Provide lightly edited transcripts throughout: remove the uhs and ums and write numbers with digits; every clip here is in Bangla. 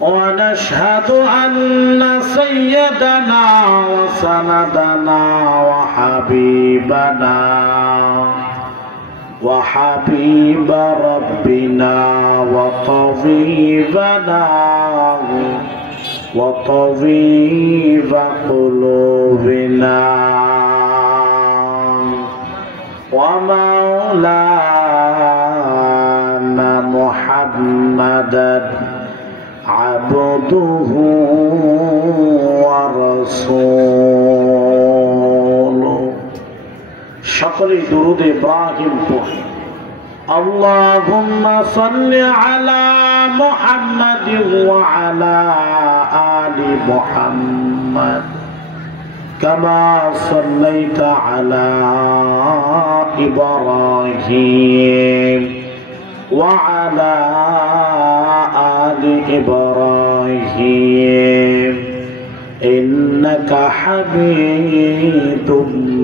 ونشهد أن سيدنا وسندنا وحبيب ربنا وطبيب قلوبنا ومولانا محمدا عبده ورسوله شكري درود إبراهيم پڑھیں اللهم صل على محمد وعلى آل محمد كما صليت على إبراهيم وعلى آل إبراهيم إنك حميد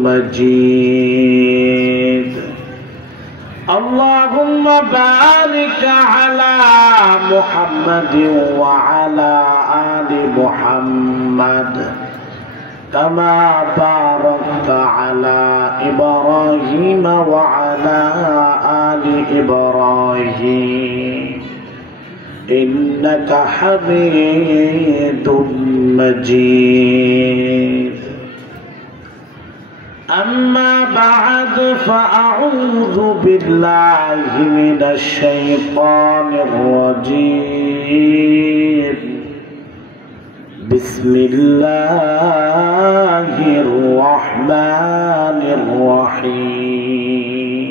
مجيد اللهم بارك على محمد وعلى آل محمد كما باركت على إبراهيم وعلى آل إبراهيم إنك حميد مجيد أما بعد فأعوذ بالله من الشيطان الرجيم بسم الله الرحمن الرحيم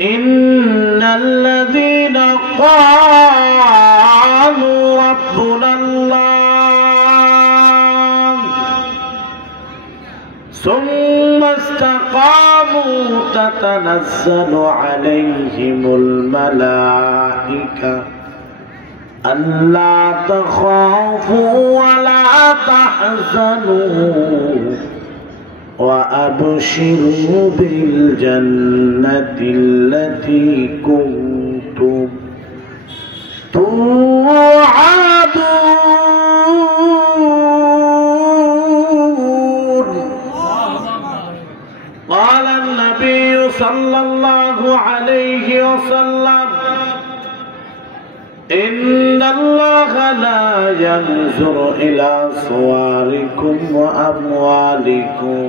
إن الذين قالوا ربنا الله ثم استقاموا تتنزل عليهم الملائكة ألا تخافوا ولا تحزنوا وأبشروا بالجنة التي كنتم توعدون. قال النبي صلى الله عليه وسلم إن الله لا ينظر إلى صوركم وأموالكم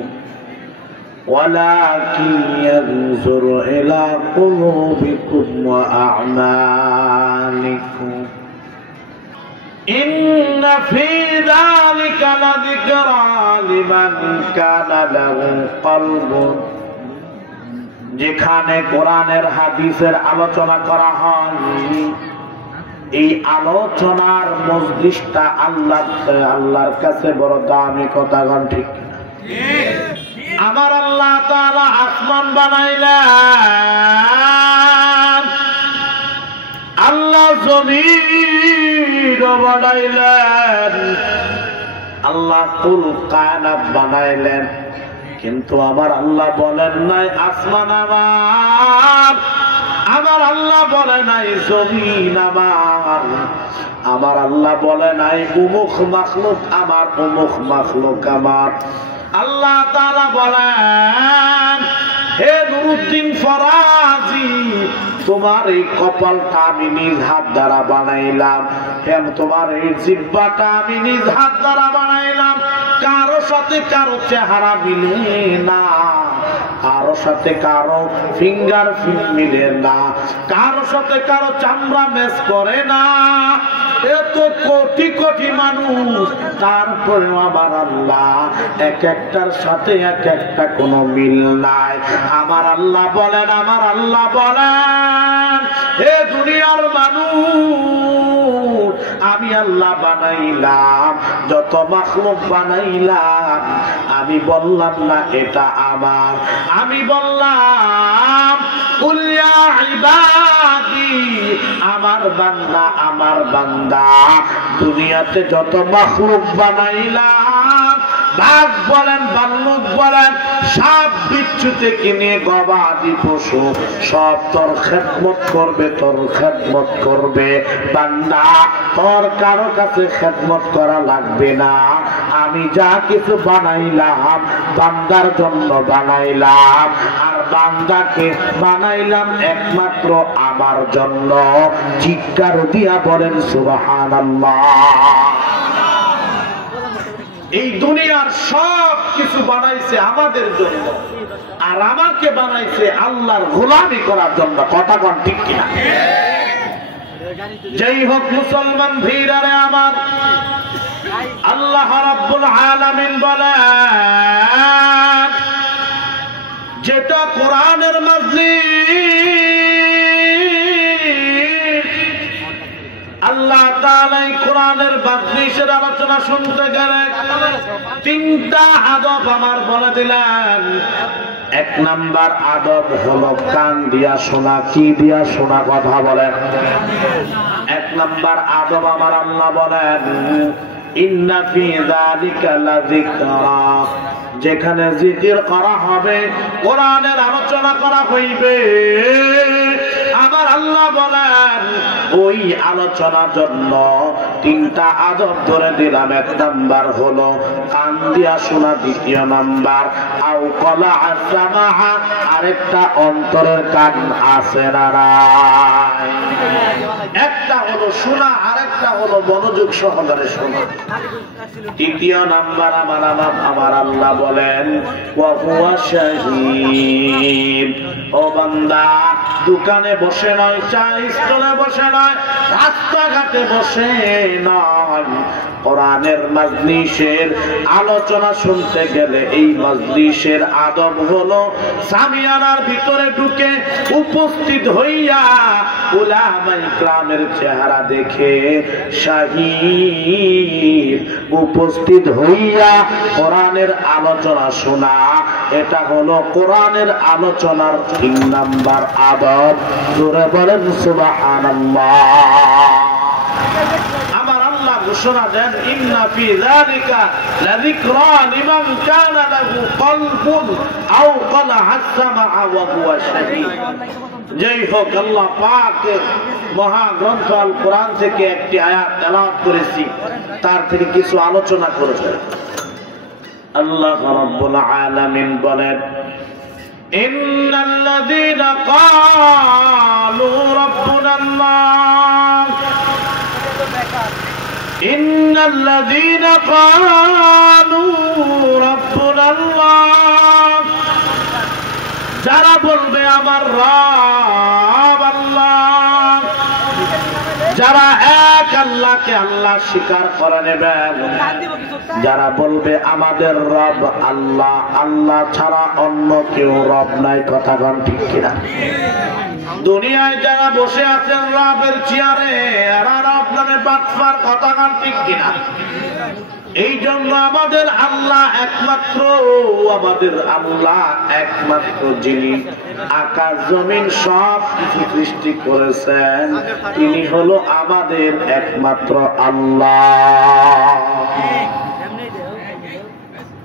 ولكن ينظر إلى قلوبكم وأعمالكم إن في ذلك لذكرى لمن كان له قلب. যেখানে কোরআনের হাদিসের আলোচনা করা হয় এই আলোচনার মজলিসটা আল্লাহর কাছে বড় দামি কথা গণ ঠিক আমার আল্লাহ তাআলা আসমান বানাইলেন আল্লাহ জমিন বানাইলেন আল্লাহ কুল কায়নাত বানাইলেন কিন্তু আমার আল্লাহ বলেন নাই আসমান আমার আল্লাহ বলে নাই জমিন আমার আল্লাহ বলে নাই উমুখ মাখলুক আমার উমুখ মাখলুক আমার। আল্লাহ তাআলা বলেন হে নুরুদ্দিন ফরাজি তোমার এই কপালটা আমি নিজ হাত দ্বারা বানাইলাম, তোমার এই জিহ্বাটা আমি নিজ হাত দ্বারা বানাইলাম। কারো সাথে কারো চেহারা মিলে না, কারো সাথে কারো ফিঙ্গার মিলে না, কারো সাথে কারো চামড়া ম্যাচ করে না। এত কোটি কোটি মানুষ তারপরেও আমার আল্লাহ এক একটার সাথে এক একটা কোনো মিল নাই। আমার আল্লাহ বলেন হে দুনিয়ার মানুষ আমি আল্লাহ বানাইলাম, যত মাখলুক বানাইলাম আমি বললাম না এটা আমার, আমি বললাম কুল ইয়া ইবাদি আমার বান্দা দুনিয়াতে যত মাখলুক বানাইলাম বাঘ বলেন, ভাল্লুক বলেন, সাপ বিচ্ছু থেকে নিয়ে গবাদি পশু সব তোর খেদমত করবে, তোর খেদমত করবে। বান্দা তোর কারো কাছে খেদমত করা লাগবে না। আমি যা কিছু বানাইলাম বান্দার জন্য বানাইলাম, আর বান্দাকে বানাইলাম একমাত্র আমার জন্য। চিৎকার দিয়া বলেন সুবহানাল্লাহ। এই দুনিয়ার সব কিছু বানাইছে আমাদের জন্য, আর আমাকে বানাইছে আল্লাহর গোলামি করার জন্য। কথা কোন ঠিক কিনা? যেই হোক মুসলমান ভিড়ারে আমার, আল্লাহ রাব্বুল আলামিন বলেন, যেটা কোরআনের মাজলিস, আল্লাহ তাআলা এই কোরআনের মাজলিসের আলোচনা শুনতে গেলে তিনটা আদব আমার বলে দিলেন। এক নাম্বার আদব হলো কান দিয়া শোনা। কি দিয়া শোনা? কথা বলেন। এক নাম্বার আদব আমার আল্লাহ বলেন, ইন্না ফি যালিকা লাযিকরা, যেখানে জিকির করা হবে, কোরআনের আলোচনা করা হইবে, আমার আল্লাহ বলেন ওই আলোচনার জন্য তিনটা আদব ধরে দিলাম। এক নাম্বার হলো কান দিয়া শোনা, দ্বিতীয় নাম্বার আও কলা আসামাহা, আরেকটা অন্তরের কান আছে না নাই? একটা হলো শোনা, আরেকটা হলো মনোযোগ সহকারে শোনা। তৃতীয় নাম্বার আমার আল্লাহ বলেন ওয়া হুয়া শাহীদ। ও বান্দা, দোকানে বসে নয়, চা স্টলে বসে নয়, রাস্তাঘাটে বসে নয়, কোরআনের মাজলিসের আলোচনা শুনতে গেলে এই মাজলিসের আদব হলো সামিয়ানার ভিতরে ঢুকে উপস্থিত হইয়া উলামায়ে কেরামের চেহারা দেখে শাহীদ উপস্থিত হইয়া কোরআনের আলোচনা শোনা। এটা হলো কোরআনের আলোচনার 3 নাম্বার আদব। জোরে বলেন সুবহানাল্লাহ। আমার আল্লাহ ঘোষণা দেন, ইন্না ফি যালিকা লাযিকরা লিমান কানা লাহু কলবুন আও ক্বালা হাসামা ওয়া হুয়া শাহীদ। যেই হোক, আল্লাহ পাকের মহাগ্রন্থ আল কোরআন থেকে একটি আয়াত তেলাওয়াত করেছি, তার থেকে কিছু আলোচনা করেছি। আল্লাহ রাব্বুল আলামিন বলেন, ইন্নাল্লাযীনা ক্বালু রাব্বুনাল্লাহ, ইন্নাল্লাযীনা ক্বালু রাব্বুনাল্লাহ, যারা বলবে আমার রব আল্লাহ, যারা এক আল্লাহকে আল্লাহ স্বীকার করে নেবেন, যারা বলবে আমাদের রব আল্লাহ, আল্লাহ ছাড়া অন্য কেউ রব নাই। কথা বল ঠিক কিনা? দুনিয়ায় যারা বসে আছেন রবের চেয়ারে, এরা রব নামে বাটফার। কথা বল ঠিক কিনা? এই জন্য আমাদের আল্লাহ একমাত্র, আমাদের আল্লাহ একমাত্র যিনি আকাশ জমিন সব কিছু সৃষ্টি করেছেন, তিনি হলো আমাদের একমাত্র আল্লাহ।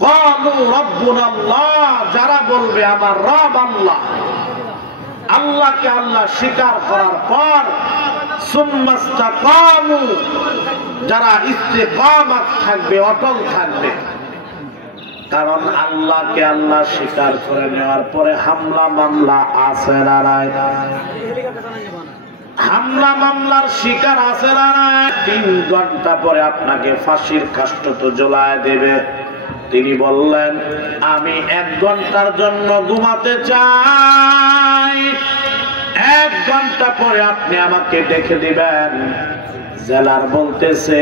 ক্বালু রাব্বুনাল্লাহ, যারা বলবে আমার রব আল্লাহ, আল্লাহকে আল্লাহ স্বীকার করার পর সুম্মাস্তাকামু, যারা ইস্তিকামাত থাকবে, অটল থাকবে। কারণ আল্লাহকে আল্লাহ স্বীকার করে নেওয়ার পরে হামলা মামলা আছে না নাই? হামলা মামলার শিকার আছে না নাই? 3 ঘন্টা পরে আপনাকে ফাঁসির কাষ্ঠতে ঝোলায় দেবে। তিনি বললেন, আমি 1 ঘন্টার জন্য ঘুমাতে চাই, 1 ঘন্টা পরে আপনি আমাকে ডেকে দিবেন। জেলার বলতেছে,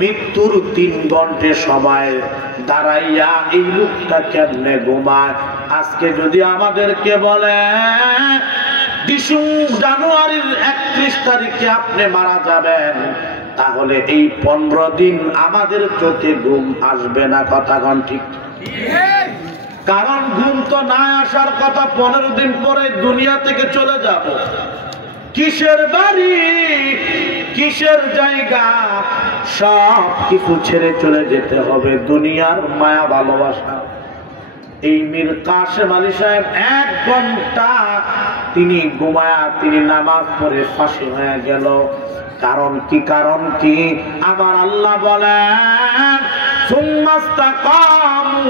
মৃত্যুর 3 ঘন্টা সময় দাঁড়াইয়া এই লোকটা কেমনে ঘুমায়? আজকে যদি আমাদেরকে বলে জানুয়ারির 31 তারিখে আপনি মারা যাবেন, তাহলে এই 15 দিন আমাদের চোখে ঘুম আসবে না। কথা কোন ঠিক? কারণ ঘুম তো না আসার কথা, 15 দিন পরে দুনিয়া থেকে চলে যাব। কিসের বাড়ি, কিসের জায়গা, সব কিছু ছেড়ে চলে যেতে হবে দুনিয়ার মায়া ভালোবাসা। এই মীর কাশেম আলী সাহেব 1 ঘন্টা তিনি ঘুমায়া, তিনি নামাজ পড়ে ফাঁসি হয়ে গেল। কারণ কি? কারণ কি? আমার আল্লাহ বলেন সুম্মাস্তাকামু,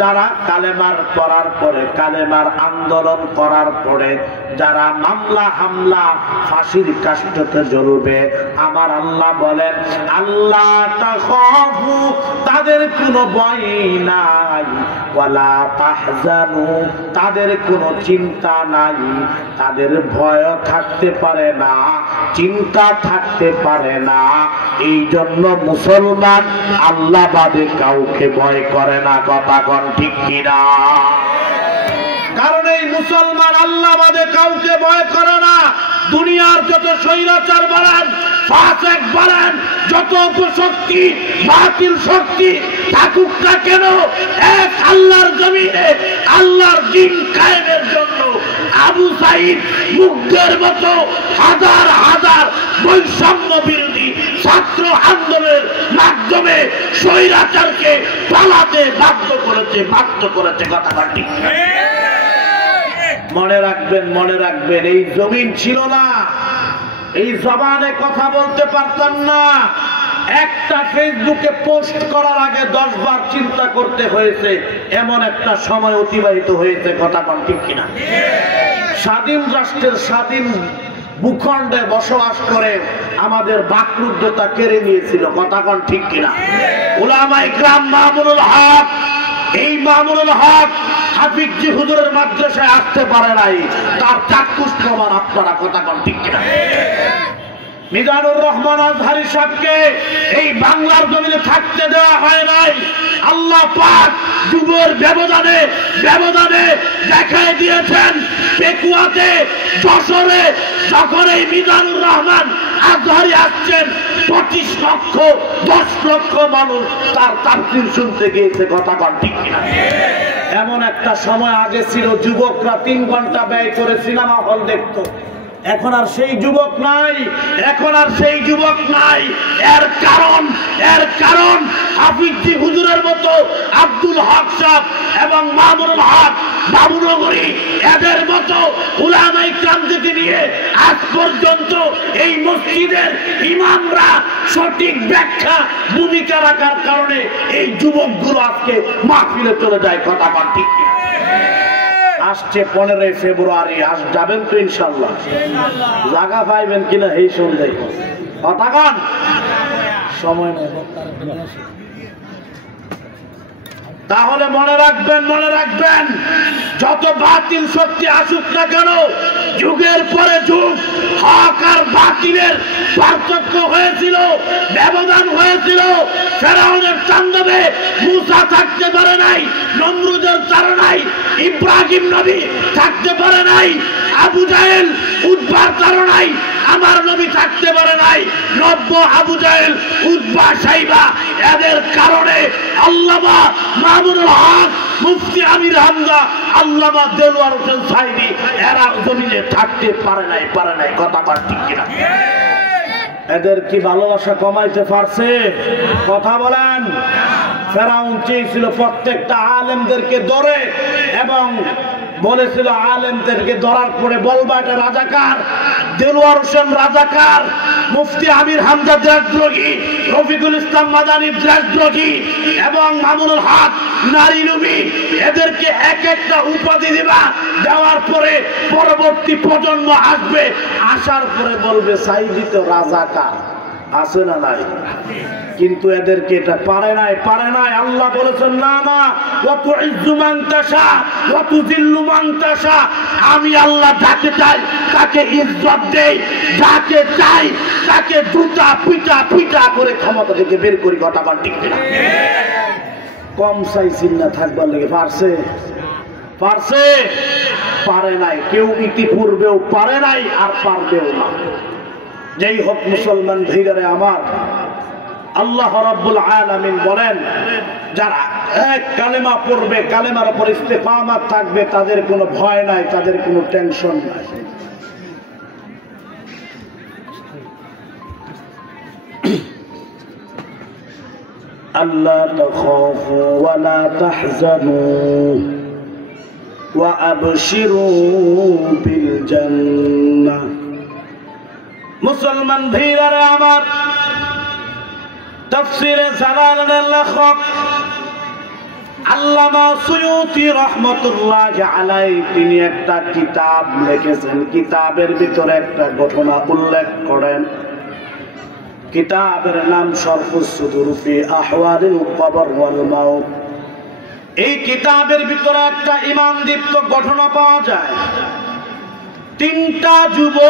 যারা কালেমার পড়ার পরে, কালেমার আন্দোলন করার পরে যারা মামলা হামলা ফাঁসির কাষ্ঠতে জ্বলবে, আমার আল্লাহ বলেন আল্লাহ তাখাফু, তাদের কোনো ভয় নাই, ওয়ালা তাহজানু, তাদের কোনো চিন্তা নাই, তাদের ভয় থাকতে পারে না, চিন্তা থাকতে পারে না। এই জন্য মুসলমান আল্লাহ বাদে কাউকে ভয় করে না। কথা কোন ঠিক কিনা? কারণ এই মুসলমান আল্লাহ বাদে কাউকে ভয় করে না। দুনিয়ার যত স্বৈরাচার বলেন, ফাসেক বলেন, যত উপশক্তি বাতিল শক্তি থাকুক না কেন, এক আল্লাহর জমিনে আল্লাহর দ্বীন কায়েমের জন্য আবু সাঈদ মুগ্ধের মতো হাজার হাজার বৈষম্য বিরোধী ছাত্র আন্দোলনের মাধ্যমে স্বৈরাচারকে পালাতে বাধ্য করেছে। কথা বলি, মনে রাখবেন, মনে রাখবেন, এই জমিন ছিল না, এই জবানে কথা বলতে পারতাম না। একটা ফেসবুকে পোস্ট করার আগে 10 বার চিন্তা করতে হয়েছে, এমন একটা সময় অতিবাহিত হয়েছে। কথা কোন ঠিক কিনা? স্বাধীন রাষ্ট্রের স্বাধীন ভূখণ্ডে বসবাস করে আমাদের বাকরুদ্ধতা কেড়ে নিয়েছিল। কথা কোন ঠিক কিনা? উলামায়ে কিরাম মামুনুল হক, এই মামুনুল হক হাফিজি হুজুরের মাদ্রাসায় আসতে পারে নাই, তার চাক্ষুষ প্রমাণ আপনারা। কথা কোন ঠিক কিনা? মিজানুর রহমান আজহারী সাহেবকে এই বাংলার জমিনে থাকতে দেওয়া হয় নাই। আল্লাহ পাক যুগের ব্যবধানে দেখায় দিয়েছেন। পেকুয়াতে, যশোরে যখন এই মিজানুর রহমান আজহারী আসছেন, 25 লক্ষ 10 লক্ষ মানুষ তার তাফসীর শুনতে গিয়েছে। কথা কোন ঠিক কিনা? এমন একটা সময় আগে ছিল যুবকরা 3 ঘন্টা ব্যয় করে সিনেমা হল দেখতো। এখন আর সেই যুবক নাই, এখন আর সেই যুবক নাই। এর কারণ হাফিজি হুজুরের মতো আব্দুল হক সাহেব এবং মামুনুল হক বাবুনগরী, এদের মতো উলামায়ে কিরামকে নিয়ে আজ পর্যন্ত এই মসজিদের ইমামরা সঠিক ব্যাখ্যা ভূমিকা রাখার কারণে এই যুবকগুলো আজকে মাহফিলে চলে যায়। কথা কোন ঠিক কিনা? আসছে 15 ফেব্রুয়ারি, আজ যাবেন তো ইনশাআল্লাহ? জায়গা পাইবেন কিনা এই সন্দেহ। কথা কোন? সময় নেই। তাহলে মনে রাখবেন, যত বাতিল শক্তি আসুক না কেন, যুগের পরে যুগ হক আর বাতিলের পার্থক্য হয়েছিল, ব্যবধান হয়েছিল। ফেরাউনের তাণ্ডবে মুসা থাকতে পারে নাই, নমরুদের তাড়নায় ইব্রাহিম নবী থাকতে পারে নাই, আবু জাহেল উতবার তাড়নায় আমার নবী থাকতে পারে নাই। নব্য আবু জাহেল, উতবা, সাইবা, এদের কারণে আল্লামা মামুনুল হক, মুফতি আমির হামজা, আল্লামা দেলোয়ার হোসেন সাইদি এরা জমিনে থাকতে পারে নাই। কথা বল ঠিক কিনা? এদের কি ভালোবাসা কমাইতে পারছে? কথা বলেন। ফেরাউন চেয়েছিল প্রত্যেকটা আলেমদেরকে ধরে এবং বলেছিল আলেমদেরকে ধরার পরে বলবা এটা রাজাকার। দেলোয়ার হোসেন রাজাকার, মুফতি আমির হামজা দেশদ্রোহী, রফিকুল ইসলাম মাদানী দেশদ্রোহী এবং মামুনুল হক নারী লোভী। এদেরকে এক একটা উপাধি দিবা, দেওয়ার পরে পরবর্তী প্রজন্ম আসবে, আসার পরে বলবে সাইদি তো রাজাকার। আছে না নাই? কিন্তু এদেরকে এটা পারে নাই। আল্লাহ বলেছেন না, ওয়াতুইজ্জু মান তাশা ওয়াতুযিল্লু মান তাশা। আমি আল্লাহ যাকে চাই তাকে ইজ্জত দেই, যাকে চাই তাকে দুটা পিটা করে ক্ষমতা থেকে বের করি। কথা বল ঠিক কিনা? কম চাইছিল না থাকবার লেগে পারে নাই। কেউ ইতিপূর্বেও পারে নাই আর পারবেও না। যেই হোক মুসলমান ভাইরা আমার, আল্লাহ রাব্বুল আলামিন বলেন যারা এক কালেমা পড়বে, কালেমার উপর ইস্তেকামাত থাকবে, তাদের কোনো ভয় নাই, তাদের কোনো টেনশন নাই। আল্লা তাখাফু ওয়া লা তাহজানু ওয়া আবশিরু বিল জান্নাহ। মুসলমান ভাইরা আমার, তাফসীরে জালালাইনের লেখক আল্লামা সুয়ুতী রাহমাতুল্লাহি আলাইহি তিনি একটা কিতাব লিখেছেন। কিতাবের ভিতরে একটা ঘটনা উল্লেখ করেন। কিতাবের নাম শরহুস সুদুর ফি আহওয়ালিল কবর ওয়াল মাউত। এই কিতাবের ভিতরে একটা ঈমানদীপ্ত ঘটনা পাওয়া যায়। তিনটা যুবক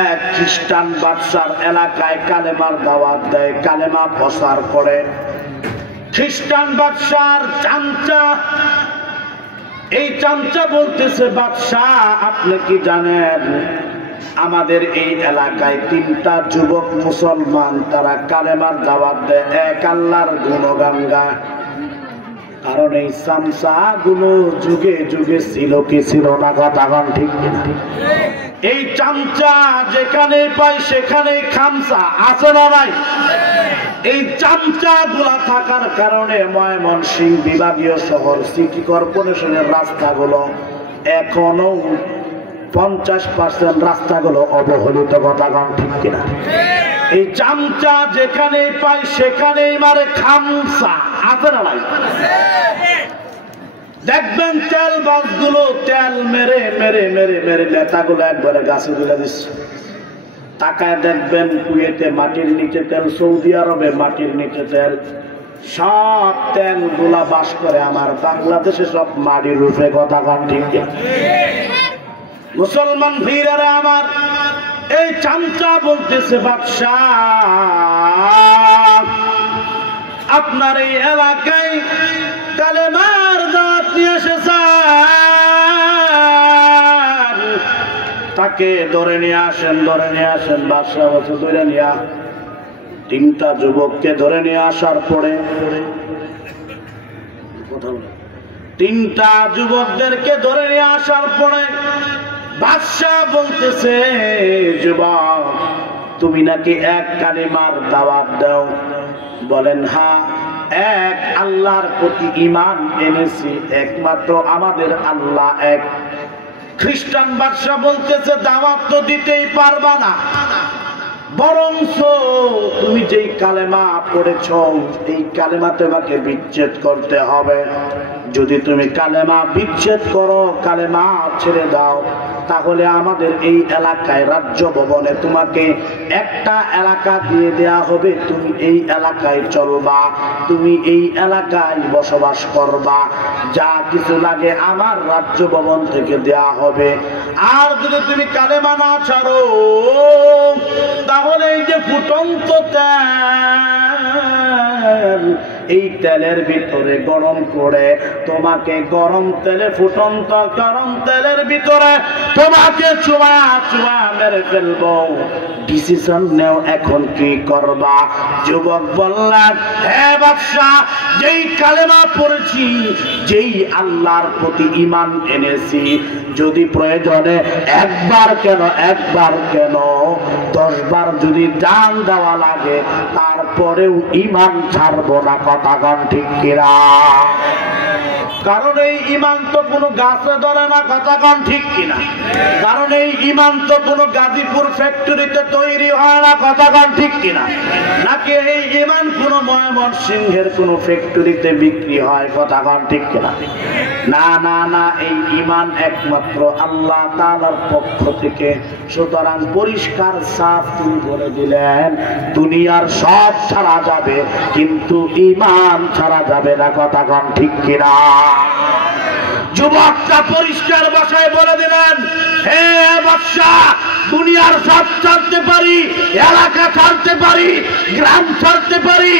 এক খ্রিস্টান বাদশার এলাকায় কালেমার দাওয়াত দেয়, কালেমা প্রচার করে। খ্রিস্টান বাদশার চামচা, এই চামচা বলতেছে, বাদশাহ আপনি কি জানেন আমাদের এই এলাকায় তিনটা যুবক মুসলমান, তারা কালেমার দাওয়াত দেয়, এক আল্লাহর গুণগান গায়। কারণ এই চামচা গুলো যুগে যুগে ছিল কি ছিল না, কথা ঠিক কিনা? এই চামচা যেখানে পাই সেখানে খামচা আছে না নাই? এই চামচা গুলা থাকার কারণে ময়মনসিংহ বিভাগীয় শহর সিটি কর্পোরেশনের রাস্তাগুলো এখনো 50% রাস্তাগুলো অবহেলিত, কথা ঠিক কিনা? এই চামচা যেখানে পাই সেখানেই মারে খামচা আছে না নাই? দেখবেন তেল বাসগুলো তেল মেরে মেরে মেরে মেরে নেতাগুলো একবারে গাছে তুলে দিচ্ছে। তাকায় দেখবেন কুয়েতে মাটির নিচে তেল, সৌদি আরবে মাটির নিচে তেল, সব তেল গুলা বাস করে আমার বাংলাদেশে সব মাটির রূপে, কথা ঠিক। মুসলমান ভাইরা আমার, এই চামচা বলতেছে, বাদশাহ আপনার এই এলাকায় কালেমার দাওয়াত নিয়ে এসেছেন, তাকে ধরে নিয়ে আসেন, ধরে নিয়ে আসেন। বাদশাহ বলছে ধরে নিয়ে। তিনটা যুবককে ধরে নিয়ে আসার পরে তিনটা যুবকদেরকে ধরে নিয়ে আসার পরে বাদশাহ বলতেছে, যুবক তুমি নাকি এক কালেমার দাওয়াত দাও? বলেন হ্যাঁ, এক আল্লাহর প্রতি ঈমান এনেছি, একমাত্র আমাদের আল্লাহ এক। খ্রিস্টান বাদশাহ বলতেছে, দাওয়াত তো দিতেই পারবা না, বরঞ্চ তুমি যেই কালেমা পড়েছ এই কালেমা তোমাকে বিচ্ছেদ করতে হবে। যদি তুমি কালেমা বিচ্ছেদ করো, কালেমা ছেড়ে দাও, তাহলে আমাদের এই এলাকায় রাজ্য ভবনে তোমাকে একটা এলাকা দিয়ে দেয়া হবে, তুমি এই এলাকায় চলবা, তুমি এই এলাকায় বসবাস করবা, যা কিছু লাগে আমার রাজ্য ভবন থেকে দেয়া হবে। আর যদি তুমি কালেমা না ছাড়ো, তাহলে এই যে ফুটন্ত তেল, এই তেলের ভিতরে গরম করে তোমাকে গরম তেলে, ফুটন্ত গরম তেলের ভিতরে তোমাকে চুমা চুমা মেরে ফেলবো। ডিসিশন নেও, এখন কি করবা? যুবক বললেন, হে বাদশাহ, যেই কালেমা পড়েছি, যেই আল্লাহর প্রতি ঈমান এনেছি, যদি প্রয়োজনে একবার কেন 10 বার যদি জান দেওয়া লাগে, তারপরেও ঈমান ছাড়বো না, কথা ঠিক কিনা? কারণ এই ঈমান তো কোনো গাছে ধরে না, কথা ঠিক কিনা? কারণ এই ঈমান তো কোনো গাজীপুর ফ্যাক্টরিতে তৈরি হয় না, কথা ঠিক কিনা? নাকি এই ঈমান কোনো ময়মনসিংহের কোনো ফ্যাক্টরিতে বিক্রি হয়, কথা ঠিক কিনা? না না না, এই ঈমান একমাত্র আল্লাহ তাআলার পক্ষ থেকে। সুতরাং পরিষ্কার সাফ তিনি বলে দিলেন, দুনিয়ার সব ছাড়া যাবে কিন্তু ঈমান ছাড়া যাবে না, কথা ঠিক কিনা? যুবকটা পরিষ্কার ভাষায় বলে দিলেন, হে বাদশাহ, দুনিয়ার সব ছাড়তে পারি, এলাকা ছাড়তে পারি, গ্রাম ছাড়তে পারি,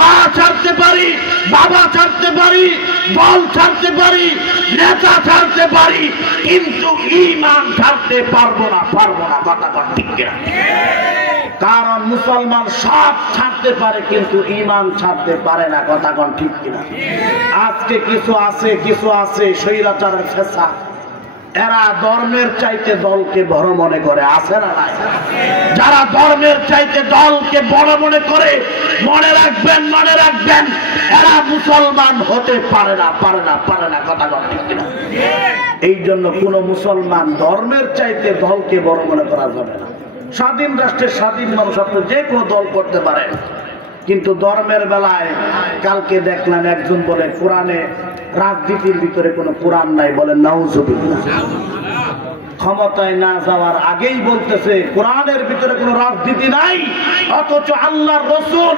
মা ছাড়তে পারি, বাবা ছাড়তে পারি, দল ছাড়তে পারি, নেতা ছাড়তে পারি, কিন্তু ঈমান ছাড়তে পারবো না, কথা ঠিক কিনা? কারণ মুসলমান সব ছাড়তে পারে কিন্তু ঈমান ছাড়তে পারে না, কথা ঠিক কিনা? আজকে কিছু আছে স্বৈরাচারের ফেসা, এরা ধর্মের চাইতে দলকে বড় মনে করে, আছে না নাই? যারা ধর্মের চাইতে দলকে বড় মনে করে, মনে রাখবেন এরা মুসলমান হতে পারে না কথা ঠিক কিনা? এই জন্য কোন মুসলমান ধর্মের চাইতে দলকে বড় মনে করা যাবে না। স্বাধীন রাষ্ট্রের স্বাধীন মানুষ, আপনি যে কোনো দল করতে পারেন, কিন্তু ধর্মের বেলায় কালকে দেখলাম একজন বলে কোরআনে রাজনীতির ভিতরে কোনো কোরআন নাই, বলে নাউজুবিল্লাহ। ক্ষমতায় না যাওয়ার আগেই বলতেছে কোরআনের ভিতরে কোনো রাজনীতি নাই, অথচ আল্লাহর রাসূল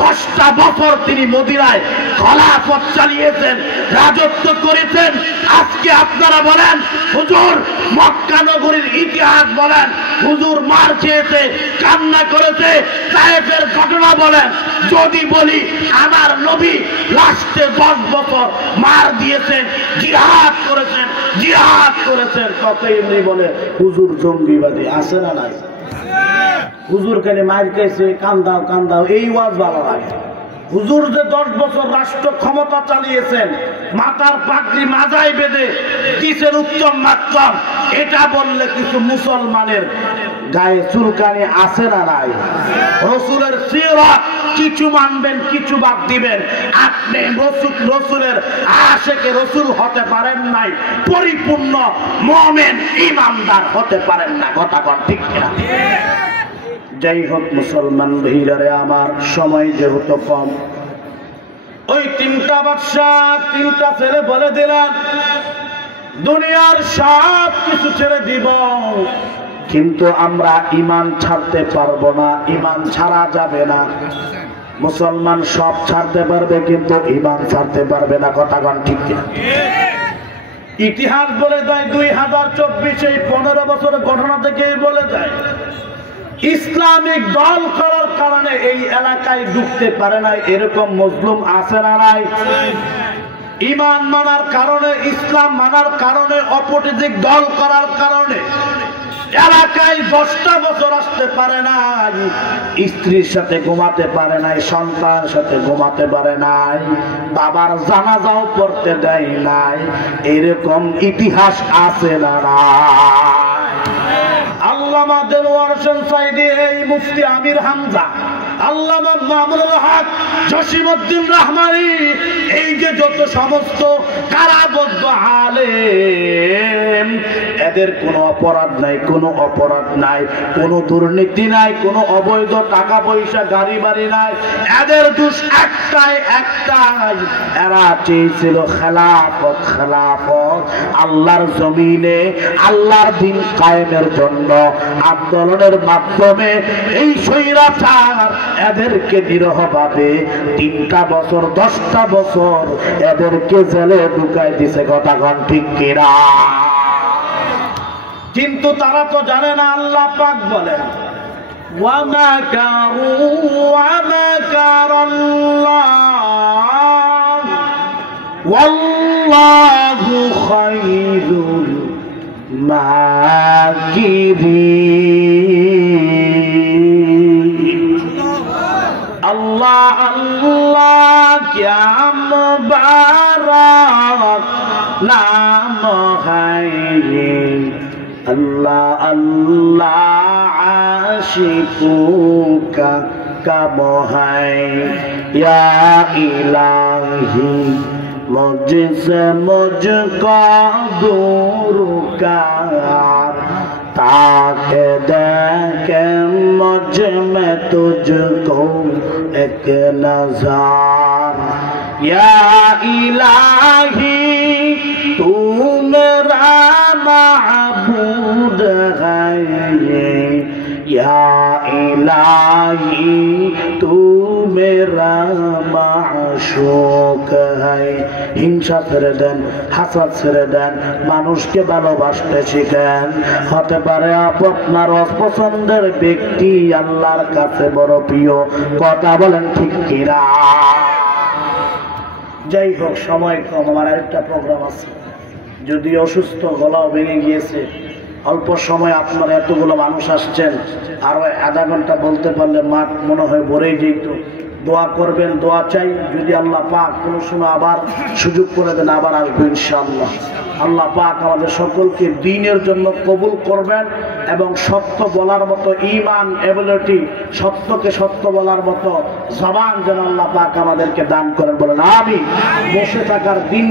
10টা বছর তিনি মদিনায় খলাফত চালিয়েছেন, রাজত্ব করেছেন। আজকে আপনারা বলেন হুজুর মক্কা নগরীর ইতিহাস বলেন, হুজুর মার খেয়েছে, কান্না করেছে, তায়েফের ঘটনা বলেন, যদি বলি আমার নবী লাস্টে 10 বছর মার দিয়েছেন, জিহাদ করেছেন, কত এমনি বলে হুজুর জঙ্গিবাদী, আছে না নাই? হুজুর কেন মার খেয়েছে, কান্দাও, এই ওয়াজ ভালো লাগে। হুজুর যে 10 বছর রাষ্ট্র ক্ষমতা চালিয়েছেন, মাথার পাগড়ি মাজায় বেঁধে দিয়েছেন উত্তম মাধ্যম, এটা বললে কিছু মুসলমানের গায়ে চুলকানি আছে না নাই? রসুলের সিরাত কিছু মানবেন, কিছু বাদ দিবেন। আপনি রসুলের আশেকে রসুল হতে পারেন নাই, পরিপূর্ণ মুমিন ঈমানদার হতে পারেন না, কথা ঠিক কিনা? যাই হোক মুসলমান ভাইরা আমার, সময় যেহেতু কম, ওই 3টা বাদশা 3টা ছেলে বলে দিলেন দুনিয়ার সব কিছু ছেড়ে দিব, কিন্তু আমরা ঈমান ছাড়তে পারবো না, ঈমান ছাড়া যাবে না। মুসলমান সব ছাড়তে পারবে কিন্তু ঈমান ছাড়তে পারবে না, কথা ঠিক কিনা? ইতিহাস বলে দেয় 2024 এই 15 বছরের ঘটনা থেকে বলে যায় ইসলামিক দল করার কারণে এই এলাকায় ঢুকতে পারে না এরকম মুসলিম আছে না নাই? ঈমান মানার কারণে, ইসলাম মানার কারণে, অপরাজিক দল করার কারণে এলাকায় 10টা বছর আসতে পারে নাই, স্ত্রীর সাথে ঘুমাতে পারে নাই, সন্তানের সাথে ঘুমাতে পারে নাই, বাবার জানাজাও পড়তে দেয় নাই, এরকম ইতিহাস আছে না নাই? আল্লামা দেলোয়ার হোসেন সাইদি, এই মুফতি আমির হামজা, আল্লামা মামুনুল হক, জসিমউদ্দিন রহমানী, এই যে যত সমস্ত কারাবদ্ধ আলেম, এদের কোনো অপরাধ নাই, কোনো দুর্নীতি নাই, কোনো অবৈধ টাকা পয়সা গাড়ি বাড়ি নাই, এদের দোষ একটাই, এরা চেয়েছিল খেলাফত, আল্লাহর জমিনে আল্লাহর দ্বীন কায়েমের জন্য আন্দোলনের মাধ্যমে এই স্বৈরাচার এদেরকে নিরহভাবে 3টা বছর 10টা বছর এদেরকে জেলে ঢুকাই দিছে, কথা ঠিক কিনা? কিন্তু তারা তো জানে না, আল্লাহ পাক বলেন ওয়া মাকারু ওয়া মাকারাল্লাহ ওয়াল্লাহু খায়রুল মাকিরিন। আল্লাহ क्या मुबारक नाम है ये, अल्लाह आशिकों का कब है या इलाही, मुझसे मुझको दूर कर, ताकि देखे मुझ में तुझको एक नज़र, या इलाही तू मेरा माबूद है, या इलाही तू मेरा माशूक है। হিংসা ছেড়ে দেন, হাসাদ ছেড়ে দেন, মানুষকে ভালোবাসতে শিখেন। হতে পারে আপনার অপছন্দের ব্যক্তি আল্লাহর কাছে বড় প্রিয়, কথা বলেন ঠিক কিনা? যাই হোক, সময় কম, আমার আরেকটা প্রোগ্রাম আছে, যদি অসুস্থ, গলাও ভেঙে গিয়েছে, অল্প সময় আপনারা এতগুলো মানুষ আসছেন, আরো আধা ঘন্টা বলতে পারলে মাঠ মনে হয় ভরেই যেত। দোয়া করবেন, দোয়া চাই, যদি আল্লাহ পাক কোনো সময় আবার সুযোগ করে দেন, আবার আসবো ইনশাআল্লাহ। আল্লাহ পাক আমাদের সকলকে দ্বীনের জন্য কবুল করবেন এবং সত্য বলার মতো ঈমান এবিলিটি, সত্যকে সত্য বলার মতো জবান যেন আল্লাহ পাক আমাদেরকে দান করেন, বলেন আমিন। বসে থাকার দিন